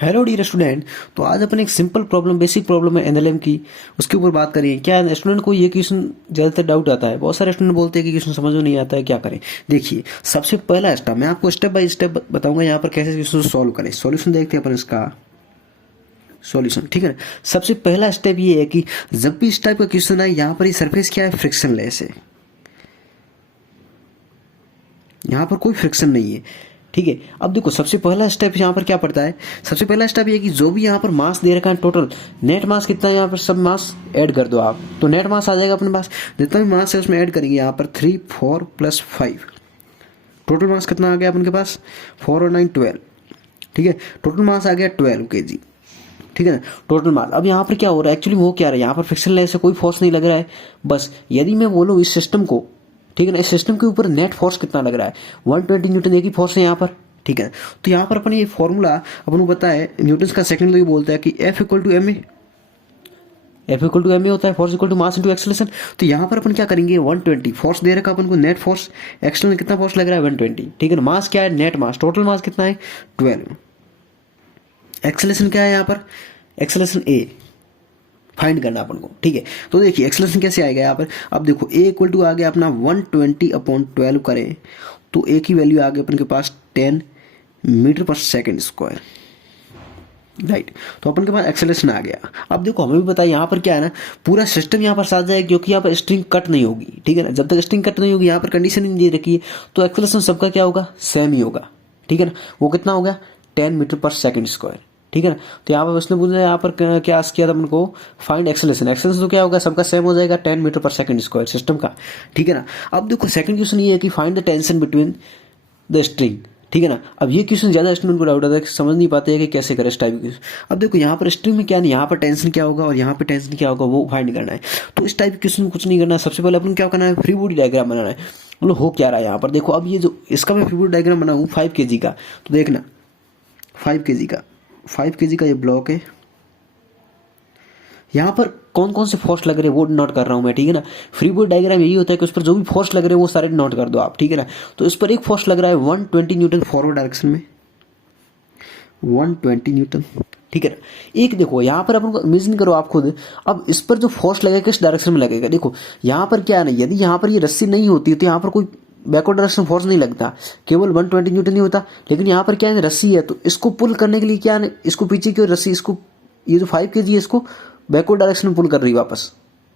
Hello dear student. तो आज अपन एक सिंपल प्रॉब्लम, बेसिक प्रॉब्लम है एनएलएम की, उसके ऊपर बात करेंगे। क्या स्टूडेंट को ये क्वेश्चन ज़्यादातर डाउट आता है, बहुत सारे स्टूडेंट बोलते हैं कि क्वेश्चन समझ में नहीं आता है, क्या करें। देखिए, सबसे पहला स्टेप मैं आपको स्टेप बाय स्टेप बताऊंगा यहाँ पर कैसे क्वेश्चन सॉल्व करें। सॉल्यूशन देखते हैं अपन इसका सॉल्यूशन, ठीक है ना। सबसे पहला स्टेप ये है कि जब भी इस टाइप का क्वेश्चन आए, यहाँ पर ये सरफेस क्या है, फ्रिक्शनलेस है, यहाँ पर कोई फ्रिक्शन नहीं है, ठीक है। अब देखो, सबसे पहला स्टेप यहाँ पर क्या पड़ता है। सबसे पहला स्टेप ये है कि जो भी यहाँ पर मास दे रखा है, टोटल नेट मास कितना है, यहाँ पर सब मास ऐड कर दो आप, तो नेट मास आ जाएगा अपने पास। जितना भी मास है उसमें ऐड करेंगे, यहाँ पर 3, 4 + 5, टोटल मास कितना आ गया अपन के पास, 4 और 9 12, ठीक है। टोटल मास आ गया 12 kg, ठीक है ना, टोटल मास। अब यहाँ पर क्या हो रहा है, एक्चुअली वो क्या रहा है, यहाँ पर फ्रिक्शनलेस से कोई फोर्स नहीं लग रहा है। बस यदि मैं बोलूँ इस सिस्टम को, ठीक है ना, इस सिस्टम के ऊपर नेट फोर्स कितना लग रहा है, 120 न्यूटन एक ही फोर्स है यहाँ पर, ठीक है। तो यहाँ पर अपन ये फॉर्मूला अपन को पता है, न्यूटन का सेकंड लॉ ये बोलता है कि F = ma, F = ma होता है, फोर्स = मास × एक्सेलरेशन। तो यहाँ पर अपन क्या करेंगे, 120 फोर्स दे रखा अपन को, नेट फोर्स एक्सटर्नल कितना फोर्स लग रहा है, 120, ठीक है ना। मास क्या है, नेट मास, टोटल मास कितना है, 12। एक्सेलरेशन क्या है यहाँ पर, एक्सेलरेशन A फाइंड करना अपन को, ठीक है। तो देखिए एक्सेलरेशन कैसे आएगा यहाँ पर। अब देखो A = आ गया अपना 120/12 करें तो A की वैल्यू आ गई अपन के पास 10 मीटर/सेकंड स्क्वायर, राइट। तो अपन के पास एक्सेलरेशन आ गया। अब देखो हमें भी पता है यहाँ पर क्या है ना, पूरा सिस्टम यहाँ पर साथ जाएगा, क्योंकि यहाँ पर स्ट्रिंग कट नहीं होगी, ठीक है ना। जब तक स्ट्रिंग कट नहीं होगी, यहाँ पर कंडीशन ही नहीं दे रखी है, तो एक्सेलरेशन सबका क्या होगा, सेम ही होगा, ठीक है ना। वो कितना हो गया, 10 मीटर/सेकंड स्क्वायर, ठीक है ना। तो यहाँ पर उसने बोला, यहाँ पर क्या आस्क किया था अपन को, फाइंड एक्सेलरेशन। एक्सेलरेशन तो क्या होगा, सबका सेम हो जाएगा, 10 मीटर/सेकंड स्क्वायर सिस्टम का, ठीक है ना। अब देखो सेकंड क्वेश्चन ये है कि find the tension between the string, ठीक है ना। अब ये क्वेश्चन ज़्यादा स्टूडेंट को डाउट आता है, समझ नहीं पाते हैं कि कैसे करें इस टाइप के क्वेश्चन। अब देखो यहाँ पर स्ट्रिंग में क्या नहीं, यहाँ पर टेंशन क्या होगा और यहाँ पर टेंशन क्या होगा, वो फाइंड करना है। तो इस टाइप के क्वेश्चन में कुछ नहीं करना है, सबसे पहले अपन क्या करना है, फ्री बॉडी डायग्राम बनाना है। मतलब हो क्या रहा है यहाँ पर, देखो अब ये जो इसका मैं फ्री बॉडी डायग्राम बनाऊँ 5 kg का, तो देखना 5 kg का ये ब्लॉक है। यहाँ पर कौन कौन से फोर्स लग रहे हैं वो नोट कर रहा हूँ मैं, ठीक है ना। फ्री बॉडी डायग्राम यही होता है कि उस पर जो भी फोर्स लग रहे हैं वो सारे नोट कर दो आप, ठीक है ना। तो इस पर एक फोर्स लग रहा है 120 न्यूटन फॉरवर्ड डायरेक्शन में, 120 न्यूटन, ठीक है ना। एक देखो यहाँ पर अपन को इमेजिन करो आप खुद, अब इस पर जो फोर्स लगेगा किस डायरेक्शन में लगेगा। देखो यहाँ पर क्या है ना, यदि यहाँ पर ये रस्सी नहीं होती तो यहाँ पर कोई बैकवर्ड डायरेक्शन फोर्स नहीं लगता, केवल 120 न्यूटन ही होता। लेकिन यहाँ पर क्या है, रस्सी है, तो इसको पुल करने के लिए क्या है, इसको पीछे की ओर रस्सी, इसको ये जो 5 kg है इसको बैकवर्ड डायरेक्शन में पुल कर रही है वापस,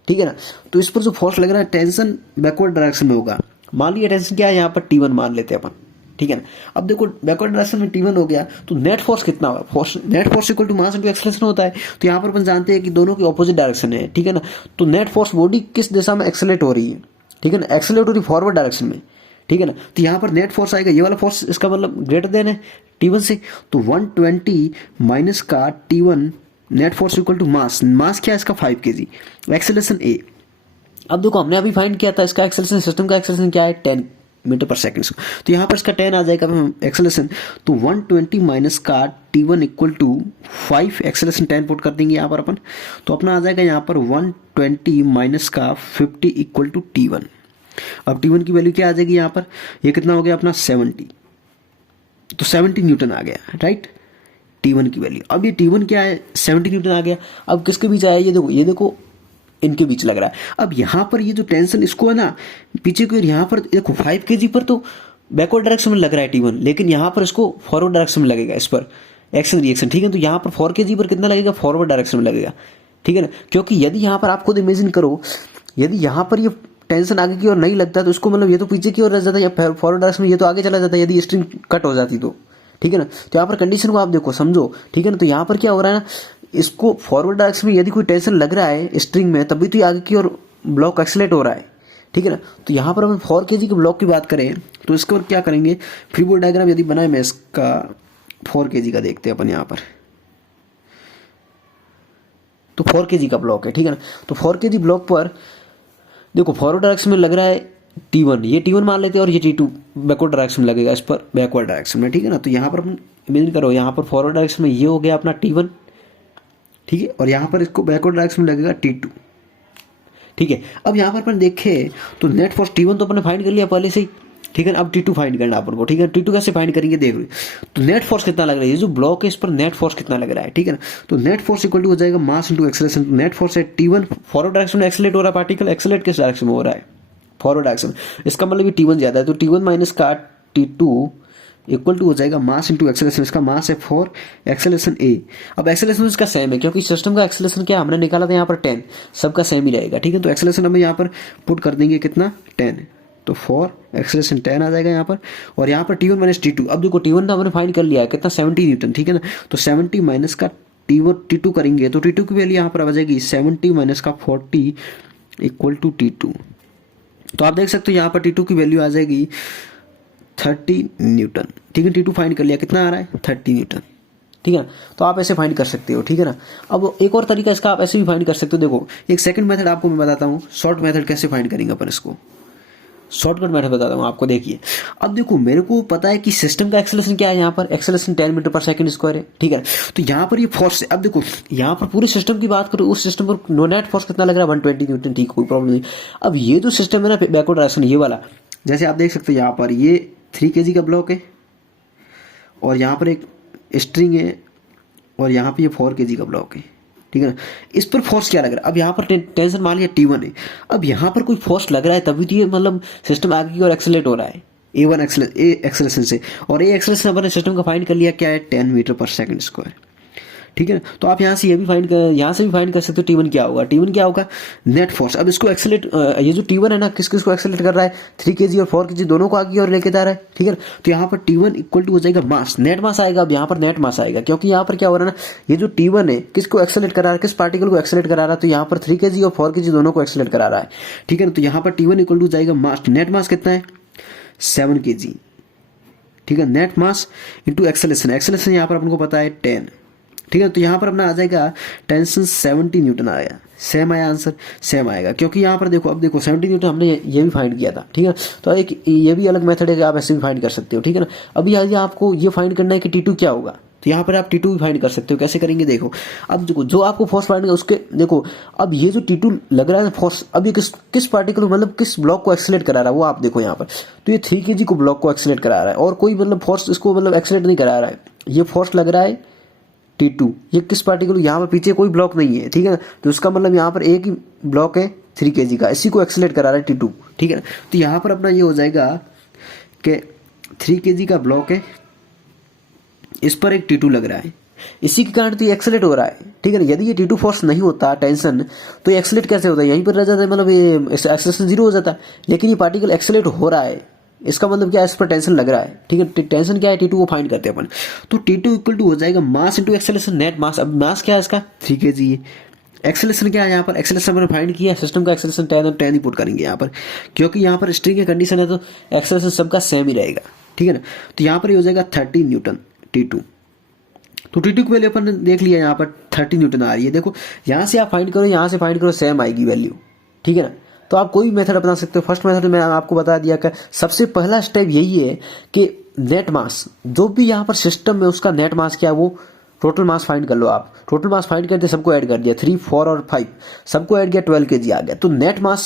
ठीक है ना। तो इस पर जो फोर्स लग रहा है, टेंशन बैकवर्ड डायरेक्शन में होगा। मान लिया टेंशन क्या है, यहाँ पर T1 मान लेते हैं अपन, ठीक है ना। अब देखो बैकवर्ड डायरेक्शन में T1 हो गया, तो नेट फोर्स कितना होगा, फोर्स नेट फोर्स = मास × एक्सेलरेशन होता है। तो यहाँ पर अपन जानते हैं कि दोनों की ऑपोजिट डायरेक्शन है, ठीक है ना। तो नेट फोर्स बॉडी किस दिशा में एक्सेलरेट हो रही है, ठीक है ना, एक्सेलरेट हो रही फॉरवर्ड डायरेक्शन में, ठीक है ना। तो यहाँ पर नेट फोर्स आएगा, ये वाला फोर्स, इसका मतलब ग्रेटर देन है T1 से। तो 120 माइनस का T1 नेट फोर्स = मास, मास क्या है इसका 5 kg, एक्सेलरेशन A। अब देखो हमने अभी फाइंड किया था इसका एक्सेलरेशन, सिस्टम का एक्सेलरेशन क्या है, 10 मीटर/सेकंड। तो यहाँ पर इसका 10 आ जाएगा एक्सेलरेशन। तो 120 माइनस का T1 = 5, एक्सेलरेशन 10 पुट कर देंगे यहाँ पर अपन, तो अपना आ जाएगा यहाँ पर 120 माइनस का 50 = T1। अब T1 की वैल्यू क्या आ जाएगी यहाँ पर, ये कितना हो गया अपना 70, तो 70 न्यूटन आ गया, राइट, T1 की वैल्यू। अब ये T1 क्या है, 70 न्यूटन आ गया। अब किसके बीच आया, ये देखो इनके बीच लग रहा है। अब यहाँ पर ये जो टेंशन इसको है ना पीछे की ओर, यहाँ पर देखो 5 kg पर तो बैकवर्ड डायरेक्शन में लग रहा है T1, लेकिन यहाँ पर इसको फॉरवर्ड डायरेक्शन में लगेगा, इस पर एक्शन रिएक्शन, ठीक है। तो यहाँ पर 4 kg पर कितना लगेगा, फॉरवर्ड डायरेक्शन में लगेगा, ठीक है ना। क्योंकि यदि यहाँ पर आप खुद इमेजिन करो, यदि यहाँ पर ये टेंशन आगे की ओर नहीं लगता तो इसको मतलब ये तो पीछे की ओर रह जाता है, या फॉरवर्ड डायरेक्शन में ये तो आगे चला जाता है यदि स्ट्रिंग कट हो जाती तो, ठीक है ना। तो यहाँ पर कंडीशन को आप देखो समझो, ठीक है ना। तो यहाँ पर क्या हो रहा है ना, इसको फॉरवर्ड डायरेक्शन में यदि कोई टेंशन लग रहा है स्ट्रिंग में, तभी तो ये आगे की ओर ब्लॉक एक्सेलरेट हो रहा है, ठीक है ना। तो यहाँ पर हम 4 kg के ब्लॉक की बात करें तो इसके ऊपर क्या करेंगे, फ्री बॉडी डायग्राम यदि बनाए मैं इसका 4 kg का देखते हैं अपन यहाँ पर। तो 4 kg का ब्लॉक है, ठीक है ना। तो 4 kg ब्लॉक पर देखो फॉरवर्ड डायरेक्शन में लग रहा है T1, ये T1 मान लेते हैं, और ये T2 बैकवर्ड डायरेक्शन में लगेगा, इस पर बैकवर्ड डायरेक्शन में, ठीक है ना। तो यहाँ पर अपन इमेजिन करो, यहाँ पर फॉरवर्ड डायरेक्शन में ये हो गया अपना T1, ठीक है, और यहाँ पर इसको बैकवर्ड डायरेक्शन में लगेगा T2, ठीक है। अब यहाँ पर अपन देखें तो नेट फोर्स T1 तो अपन ने फाइंड कर लिया पहले से ही, ठीक है ना। अब T2 फाइंड करना अपन को, ठीक है। T2 कैसे फाइंड करेंगे देख लो। तो नेट फोर्स कितना लग रहा है, ये जो ब्लॉक है इस पर नेट फोर्स कितना लग रहा है, ठीक है ना। तो नेट फोर्स इक्वल टू हो जाएगा मास इंटू एक्सेलरेशन। तो नेट फोर्स है T1, फॉरवर्ड डायरेक्शन में एक्सेलरेट हो रहा है पार्टिकल, एक्सेलरेट किस डायरेक्शन में हो रहा है, फॉरवर्ड डायरेक्शन। इसका मतलब ये T1 ज्यादा है, तो T1 माइनस का T2 इक्वल टू हो जाएगा मास इंटू एक्सेलरेशन। इसका मास है 4, एक्सेलरेशन A। अब एक्सेलरेशन इसका सेम है क्योंकि सिस्टम का एक्सेलरेशन क्या हमने निकाला था यहाँ पर 10, सबका सेम ही रहेगा, ठीक है। तो एक्सेलरेशन हमें यहाँ पर पुट कर देंगे कितना 10, तो 4 एक्सेलरेशन 10 आ जाएगा यहाँ पर। और यहाँ पर T1 माइनस T2, अब देखो T1 हमने फाइंड कर लिया है कितना 70 न्यूटन, ठीक है ना। तो 70 माइनस का T2 करेंगे तो T2 की वैल्यू यहाँ पर आ जाएगी 70 माइनस का 40 इक्वल टू T2। तो आप देख सकते हो यहाँ पर T2 की वैल्यू आ जाएगी 30 न्यूटन, ठीक है। T2 फाइंड कर लिया, कितना आ रहा है 30 न्यूटन, ठीक है। तो आप ऐसे फाइंड कर सकते हो, ठीक है ना। अब एक और तरीका इसका आप ऐसे भी फाइंड कर सकते हो। देखो एक सेकंड मेथड आपको मैं बताता हूँ, शॉर्ट मेथड कैसे फाइंड करेंगे अपन इसको, शॉर्टकट मेथड बताता हूँ आपको। देखिए अब देखो मेरे को पता है कि सिस्टम का एक्सेलरेशन क्या है, यहाँ पर acceleration 10 metre per second square है, ठीक है। तो यहाँ पर ये फोर्स है। अब देखो यहाँ पर पूरे सिस्टम की बात करो, उस सिस्टम पर नो नेट फोर्स कितना लग रहा है 120 न्यूटन, ठीक, कोई प्रॉब्लम नहीं। अब ये जो सिस्टम है ना बैकवर्ड डायरेक्शन ये वाला, जैसे आप देख सकते हो यहाँ पर ये 3 kg का ब्लॉक है और यहाँ पर एक स्ट्रिंग है और यहाँ पे ये 4 kg का ब्लॉक है, ठीक है ना। इस पर फोर्स क्या लग रहा है, अब यहाँ पर टेंशन मान लिया T1 है। अब यहाँ पर कोई फोर्स लग रहा है तभी तो ये मतलब सिस्टम आगे की ओर एक्सेलरेट हो रहा है A1 एक्सेलरेशन से, और A एक्सेलरेशन अपने सिस्टम का फाइंड कर लिया क्या है 10 मीटर पर सेकंड स्क्वायर, ठीक है ना। तो आप यहाँ से ये भी फाइंड कर, यहाँ से भी फाइंड कर सकते हो T1 क्या होगा, T1 क्या होगा नेट फोर्स। अब इसको एक्सेलरेट, ये जो T1 है ना किस किस को एक्सेलरेट कर रहा है 3 kg और 4 kg दोनों को आगे और लेके जा रहा है, ठीक है ना। तो यहाँ पर T1 इक्वल टू हो जाएगा मास, नेट मास आएगा। अब यहाँ पर नेट मास आएगा क्योंकि यहाँ पर क्या हो रहा है ना, ये जो T1 है किसको एक्सेलरेट करा रहा है, किस पार्टिकल को एक्सेलरेट करा रहा है, तो यहाँ पर 3 kg और 4 kg दोनों को एक्सेलरेट करा रहा है, ठीक है ना। तो यहाँ पर T1 इक्वल टू जाएगा मास, नेट मास कितना है 7 kg, ठीक है। नेट मास इंटू एक्सेलरेशन, एक्सेलरेशन यहाँ पर अपन को पता है 10, ठीक है। तो यहाँ पर अपना आ जाएगा टेंशन 70 न्यूटन आया, सेम आया आंसर, सेम आएगा क्योंकि यहाँ पर देखो, अब देखो 70 न्यूटन हमने ये भी फाइंड किया था, ठीक है। तो एक ये भी अलग मेथड है कि आप ऐसे भी फाइंड कर सकते हो, ठीक है ना। अभी यदि आपको ये फाइंड करना है कि T2 क्या होगा, तो यहाँ पर आप T2 भी फाइंड कर सकते हो। कैसे करेंगे देखो, अब देखो जो आपको फोर्स फाइंड उसके देखो, अब ये जो T2 लग रहा है फोर्स, अब ये किस पार्टिकल मतलब किस ब्लॉक को एक्सेलरेट करा रहा है वो आप देखो यहाँ पर। तो ये 3 kg को ब्लॉक को एक्सेलरेट करा रहा है और कोई मतलब फोर्स इसको मतलब एक्सेलरेट नहीं करा रहा है, ये फोर्स लग रहा है T2। ये किस पार्टिकल, यहाँ पर पीछे कोई ब्लॉक नहीं है, ठीक है ना। तो इसका मतलब यहाँ पर एक ही ब्लॉक है 3 kg का, इसी को एक्सेलरेट करा रहा है T2, ठीक है ना। तो यहाँ पर अपना ये हो जाएगा कि 3 kg का ब्लॉक है, इस पर एक T2 लग रहा है, इसी के कारण तो ये एक्सेलरेट हो रहा है, ठीक है ना। यदि ये T2 फोर्स नहीं होता टेंशन, तो ये एक्सेलरेट कैसे होता है, यहीं पर रह जाता है, मतलब ये एक्सेलरेशन 0 हो जाता। लेकिन ये पार्टिकल एक्सेलरेट हो रहा है, इसका मतलब क्या है, इस पर टेंशन लग रहा है, ठीक है। टेंशन क्या है T2 को फाइंड करते हैं अपन। तो T2 इक्वल टू हो जाएगा मास इंटू एक्सेलरेशन, नेट मास। अब मास क्या है इसका 3 kg है, एक्सेलरेशन क्या है यहाँ पर, एक्सेलरेशन मैंने फाइंड किया, सिस्टम का एक्सेलरेशन 10 और 10 ही पुट करेंगे यहाँ पर, क्योंकि यहाँ पर स्ट्रिंग की कंडीशन है तो एक्सेलरेशन सबका सेम ही रहेगा, ठीक है ना। तो यहाँ पर ये हो जाएगा 30 न्यूटन T2। तो T2 की वैल्यू अपन ने देख लिया, यहाँ पर 30 न्यूटन आ रही है। देखो यहाँ से आप फाइंड करो, यहाँ से फाइंड करो, सेम आएगी वैल्यू, ठीक है ना। तो आप कोई भी मेथड अपना सकते हो। फर्स्ट मेथड में आपको बता दिया कि सबसे पहला स्टेप यही है कि नेट मास, जो भी यहाँ पर सिस्टम में उसका नेट मास क्या है वो टोटल मास फाइंड कर लो आप। टोटल मास फाइंड करते सबको ऐड कर दिया, 3, 4 और 5 सबको ऐड किया, 12 kg आ गया। तो नेट मास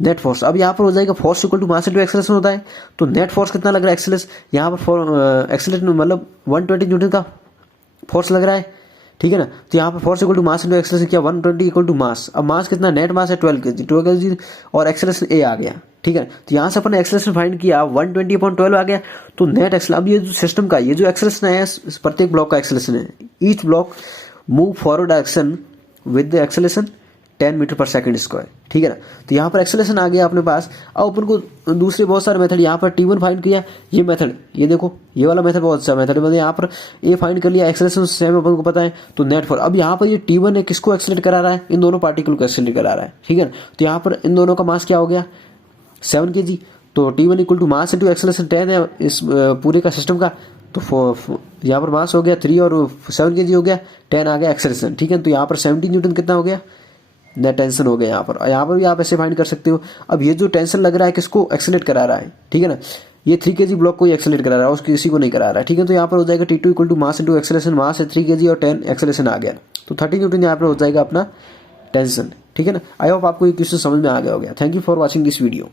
नेट फोर्स, अब यहाँ पर हो जाएगा force equal to mass into acceleration होता है। तो नेट फोर्स कितना लग रहा है एक्सेलरेशन, यहाँ पर एक्सेलरेशन मतलब 120 न्यूटन का फोर्स लग रहा है, ठीक है ना। तो यहाँ पर force equal to mass into acceleration क्या 120 इक्वल टू मास। अब मास कितना, नेट मास है 12 kg और एक्सेलरेशन A आ गया, ठीक है। तो यहाँ से अपन एक्सेलरेशन फाइंड किया 120/12 आ गया। तो नेट एक्सेलरेशन, अब ये जो सिस्टम का ये जो एक्सेलरेशन है प्रत्येक ब्लॉक का एक्सेलरेशन है, each block move forward direction with the acceleration 10 metre per second square, ठीक है ना। तो यहाँ पर एक्सेलरेशन आ गया अपने पास। अब अपन को दूसरे बहुत सारे मेथड, यहाँ पर T1 फाइंड किया, ये मेथड, ये देखो ये वाला मेथड बहुत अच्छा मेथड है। मतलब यहाँ पर A फाइंड कर लिया, एक्सेलरेशन सेम अपन को पता है, तो नेट फोर्स। अब यहाँ पर ये T1 है किसको एक्सेलरेट करा रहा है, इन दोनों पार्टिकल को एक्सेलरेट करा रहा है, ठीक है ना। तो यहाँ पर इन दोनों का मास क्या हो गया 7 kg। तो T1 equal to mass into acceleration 10 है इस पूरे का सिस्टम का। तो यहाँ पर मास हो गया 3 और 7 kg हो गया, 10 आ गया एक्सेलरेशन, ठीक है। तो यहाँ पर 70 न्यूटन कितना हो गया, नेट टेंशन हो गया यहाँ पर। यहाँ पर भी आप ऐसे फाइंड कर सकते हो। अब ये जो टेंशन लग रहा है किसको एक्सेलरेट करा रहा है, ठीक है ना। ये 3 kg ब्लॉक को ही एक्सेलरेट करा रहा है, उसको किसी को नहीं करा रहा है, ठीक है। तो यहाँ पर हो जाएगा T2 equal to mass into acceleration, mass है 3 kg और 10 एक्सेलरेशन आ गया। तो 30 न्यूटन यहाँ पर हो जाएगा अपना टेंशन, ठीक है ना। आई होप आपको ये क्वेश्चन समझ में आ गया हो गया। Thank you for watching this video.